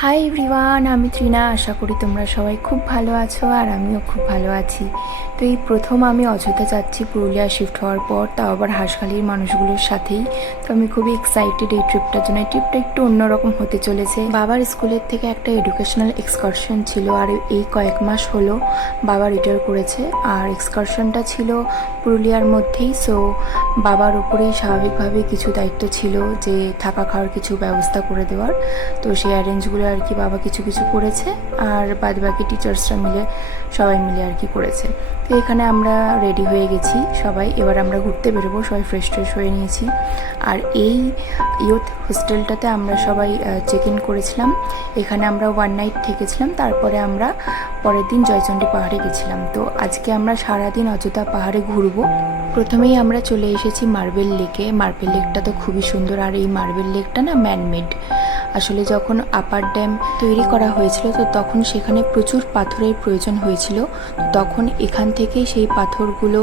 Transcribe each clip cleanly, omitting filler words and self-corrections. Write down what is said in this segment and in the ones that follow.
Hi everyone, আমি তৃণা। আশা করি তোমরা সবাই খুব ভালো আছো আর আমিও খুব ভালো আছি। তো এই প্রথম আমি অযোধ্যা যাচ্ছি পুরুলিয়া শিফট হওয়ার পর, তাও আবার হাঁসখালির মানুষগুলোর সাথেই। তো আমি খুবই এক্সাইটেড এই ট্রিপটার জন্য। এই ট্রিপটা একটু অন্যরকম হতে চলেছে। বাবার স্কুলের থেকে একটা এডুকেশনাল এক্সকারশন ছিল, আর এই কয়েক মাস হলো বাবা রিটায়ার করেছে। আর এক্সকারশনটা ছিল পুরুলিয়ার মধ্যেই। সো বাবার উপরেই স্বাভাবিকভাবে কিছু দায়িত্ব ছিল, যে থাকা খাওয়ার কিছু ব্যবস্থা করে দেওয়ার। তো সেই অ্যারেঞ্জগুলো আর কি বাবা কিছু কিছু করেছে, আর বাদ বাকি টিচার্সরা মিলে সবাই মিলে আর কি করেছে। তো এখানে আমরা রেডি হয়ে গেছি সবাই, এবার আমরা ঘুরতে বেরোবো। সবাই ফ্রেশ ট্রেশ হয়ে নিয়েছি। আর এই ইয়ুথ হোস্টেলটাতে আমরা সবাই চেক ইন করেছিলাম। এখানে আমরা 1 নাইট থেকেছিলাম, তারপরে আমরা পরের দিন জয়চণ্ডী পাহাড়ে গেছিলাম। তো আজকে আমরা সারাদিন অযোধ্যা পাহাড়ে ঘুরবো। প্রথমেই আমরা চলে এসেছি মার্বেল লেকে। মার্বেল লেকটা তো খুবই সুন্দর, আর এই মার্বেল লেকটা না ম্যানমেড। আসলে যখন আপার ড্যাম তৈরি করা হয়েছিল, তো তখন সেখানে প্রচুর পাথরের প্রয়োজন হয়েছিল। তখন এখান থেকেই সেই পাথরগুলো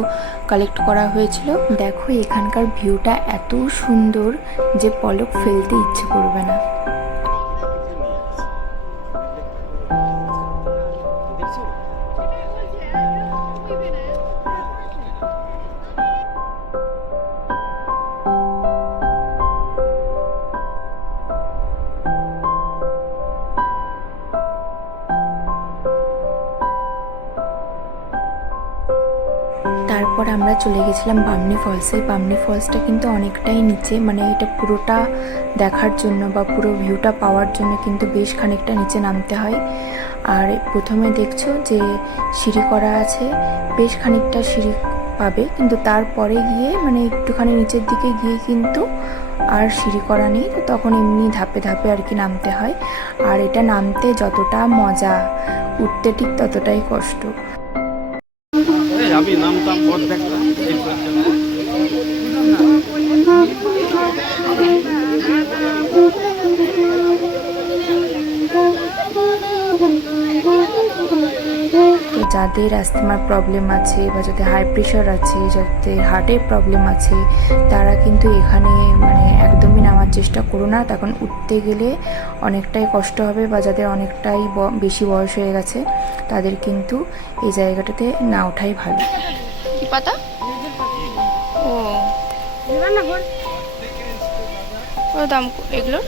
কালেক্ট করা হয়েছিল। দেখো এখানকার ভিউটা এত সুন্দর যে পলক ফেলতে ইচ্ছে করবে না। তারপর আমরা চলে গেছিলাম বামনি ফলসে। বামনি ফলসটা কিন্তু অনেকটাই নিচে, মানে এটা পুরোটা দেখার জন্য বা পুরো ভিউটা পাওয়ার জন্য কিন্তু বেশ খানিকটা নিচে নামতে হয়। আর প্রথমে দেখছো যে সিঁড়ি করা আছে, বেশ খানিকটা সিঁড়ি পাবে, কিন্তু তারপরে গিয়ে মানে একটুখানি নিচের দিকে গিয়ে কিন্তু আর সিঁড়ি করা নেই। তো তখন এমনি ধাপে ধাপে আর কি নামতে হয়। আর এটা নামতে যতটা মজা, উঠতে ঠিক ততটাই কষ্ট। আমি নামতাম পথ দেখলাম এই পর্যন্ত। তো যাদের অ্যাস্থমার প্রবলেম আছে, বা যাদের হাই প্রেশার আছে, যাদের হার্টের প্রবলেম আছে, তারা কিন্তু এখানে মানে একদমই নামার চেষ্টা করো না। তখন উঠতে গেলে অনেকটাই কষ্ট হবে, বা যাদের অনেকটাই বেশি বয়স হয়ে গেছে তাদের কিন্তু এই জায়গাটাতে না ওঠাই ভালো। কি পাতা? ও কত দাম এগুলোর?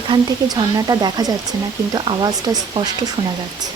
এখান থেকে ঝর্ণাটা দেখা যাচ্ছে না, কিন্তু আওয়াজটা স্পষ্ট শোনা যাচ্ছে।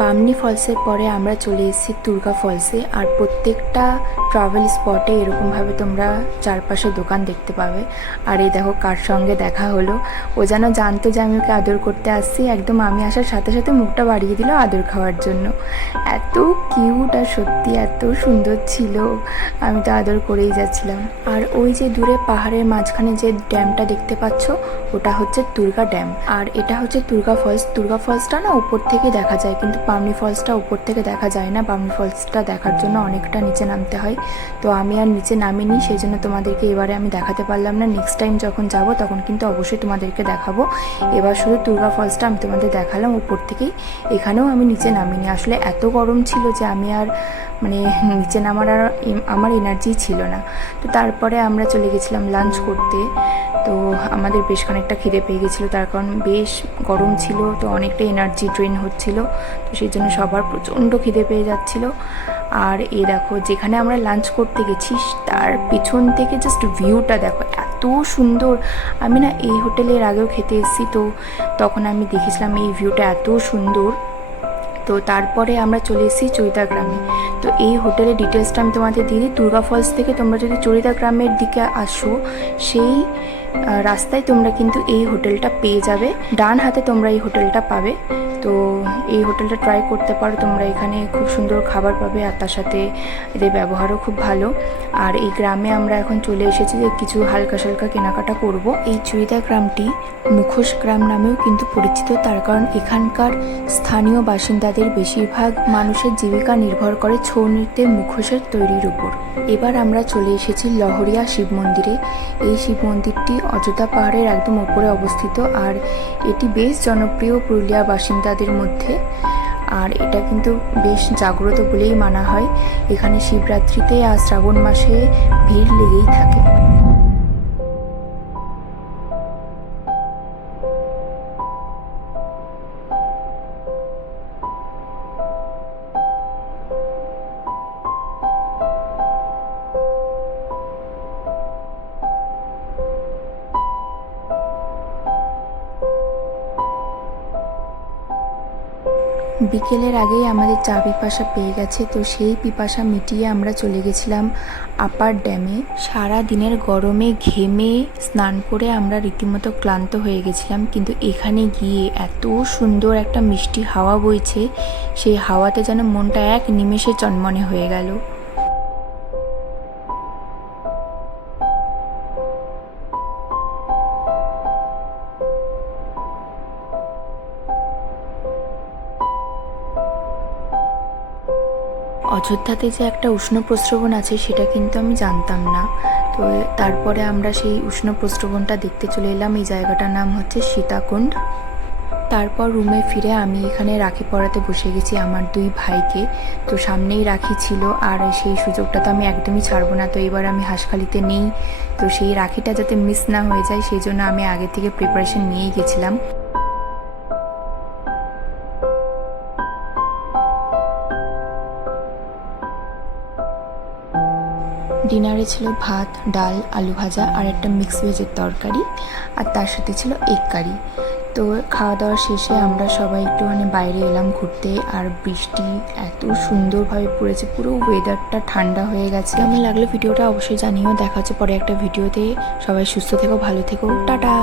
বামনি ফলসের পরে আমরা চলে এসেছি দুর্গা ফলসে। আর প্রত্যেকটা ট্রাভেল স্পটে এরকমভাবে তোমরা চারপাশে দোকান দেখতে পাবে। আর এই দেখো কার সঙ্গে দেখা হলো। ও যেন জানতো যে আমি ওকে আদর করতে আসছি। একদম আমি আসার সাথে সাথে মুখটা বাড়িয়ে দিল আদর খাওয়ার জন্য। এত কিউট আর সত্যি এত সুন্দর ছিল, আমি তো আদর করেই যাচ্ছিলাম। আর ওই যে দূরে পাহাড়ের মাঝখানে যে ড্যামটা দেখতে পাচ্ছ, ওটা হচ্ছে দুর্গা ড্যাম। আর এটা হচ্ছে দুর্গা ফলস। দুর্গা ফলসটা না উপর থেকে দেখা যায়, কিন্তু বামনি ফলসটা উপর থেকে দেখা যায় না। বামনি ফলসটা দেখার জন্য অনেকটা নিচে নামতে হয়। তো আমি আর নিচে নামিনি, সেই জন্য তোমাদেরকে এবারে আমি দেখাতে পারলাম না। নেক্সট টাইম যখন যাব তখন কিন্তু অবশ্যই তোমাদেরকে দেখাবো। এবার শুধু দুর্গা ফলসটা আমি তোমাদের দেখালাম উপর থেকেই। এখানেও আমি নিচে নামিনি, আসলে এত গরম ছিল যে আমি আর মানে নিচে নামার আর আমার এনার্জি ছিল না। তো তারপরে আমরা চলে গেছিলাম লাঞ্চ করতে। তো আমাদের বেশ খানিকটা খিদে পেয়ে গেছিলো, তার কারণ বেশ গরম ছিল, তো অনেকটা এনার্জি ড্রেন হচ্ছিল। তো সেই জন্য সবার প্রচণ্ড খিদে পেয়ে যাচ্ছিলো। আর এই দেখো যেখানে আমরা লাঞ্চ করতে গেছি তার পিছন থেকে জাস্ট ভিউটা দেখো, এত সুন্দর। আমি না এই হোটেলের আগেও খেতে এসেছি, তো তখন আমি দেখেছিলাম এই ভিউটা এত সুন্দর। তো তারপরে আমরা চলে এসেছি চৈতা গ্রামে। তো এই হোটেলের ডিটেলসটা আমি তোমাদের দিয়ে দিই। দুর্গা ফলস থেকে তোমরা যদি চরিদা গ্রামের দিকে আসো, সেই রাস্তায় তোমরা কিন্তু এই হোটেলটা পেয়ে যাবে, ডান হাতে তোমরা এই হোটেলটা পাবে। তো এই হোটেলটা ট্রাই করতে পারো তোমরা, এখানে খুব সুন্দর খাবার পাবে আর তার সাথে এদের ব্যবহারও খুব ভালো। আর এই গ্রামে আমরা এখন চলে এসেছি যে কিছু হালকা সালকা কেনাকাটা করব। এই চুড়িদা গ্রামটি মুখোশ গ্রাম নামেও কিন্তু পরিচিত, তার কারণ এখানকার স্থানীয় বাসিন্দাদের বেশিরভাগ মানুষের জীবিকা নির্ভর করে ছৌ নৃত্যের মুখোশের তৈরির উপর। এবার আমরা চলে এসেছি লহরিয়া শিব মন্দিরে। এই শিব মন্দিরটি অযোধ্যা পাহাড়ের একদম ওপরে অবস্থিত আর এটি বেশ জনপ্রিয় পুরুলিয়া বাসিন্দাদের মধ্যে। আর এটা কিন্তু বেশ জাগ্রত বলেই মানা হয়। এখানে শিবরাত্রিতে আর শ্রাবণ মাসে ভিড় লেগেই থাকে। বিকেলের আগেই আমাদের চা পিপাসা পেয়ে গেছে, তো সেই পিপাসা মিটিয়ে আমরা চলে গেছিলাম আপার ড্যামে। সারা দিনের গরমে ঘেমে স্নান করে আমরা রীতিমতো ক্লান্ত হয়ে গেছিলাম, কিন্তু এখানে গিয়ে এত সুন্দর একটা মিষ্টি হাওয়া বইছে, সেই হাওয়াতে যেন মনটা এক নিমেষে চনমনে হয়ে গেল। অযোধ্যাতে যে একটা উষ্ণ প্রস্রবণ আছে সেটা কিন্তু আমি জানতাম না। তো তারপরে আমরা সেই উষ্ণ প্রস্রবণটা দেখতে চলে এলাম। এই জায়গাটার নাম হচ্ছে সীতাকুণ্ড। তারপর রুমে ফিরে আমি এখানে রাখি পরাতে বসে গেছি আমার 2 ভাইকে। তো সামনেই রাখি ছিল আর সেই সুযোগটা তো আমি একদমই ছাড়বো না। তো এবার আমি হাঁসখালিতে নেই, তো সেই রাখিটা যাতে মিস না হয়ে যায় সেই জন্য আমি আগে থেকে প্রিপারেশন নিয়েই গেছিলাম। ডিনারে ছিল ভাত, ডাল, আলু ভাজা আর একটা মিক্স ভেজের তরকারি, আর তার সাথে ছিল এগ কারি। তো খাওয়া দাওয়া শেষে আমরা সবাই একটুখানি বাইরে এলাম ঘুরতে, আর বৃষ্টি এত সুন্দরভাবে পড়েছে, পুরো ওয়েদারটা ঠান্ডা হয়ে গেছে। কেমন লাগলো ভিডিওটা অবশ্যই জানিও। দেখা হচ্ছে পরে একটা ভিডিওতে। সবাই সুস্থ থেকো, ভালো থেকো, টাটা।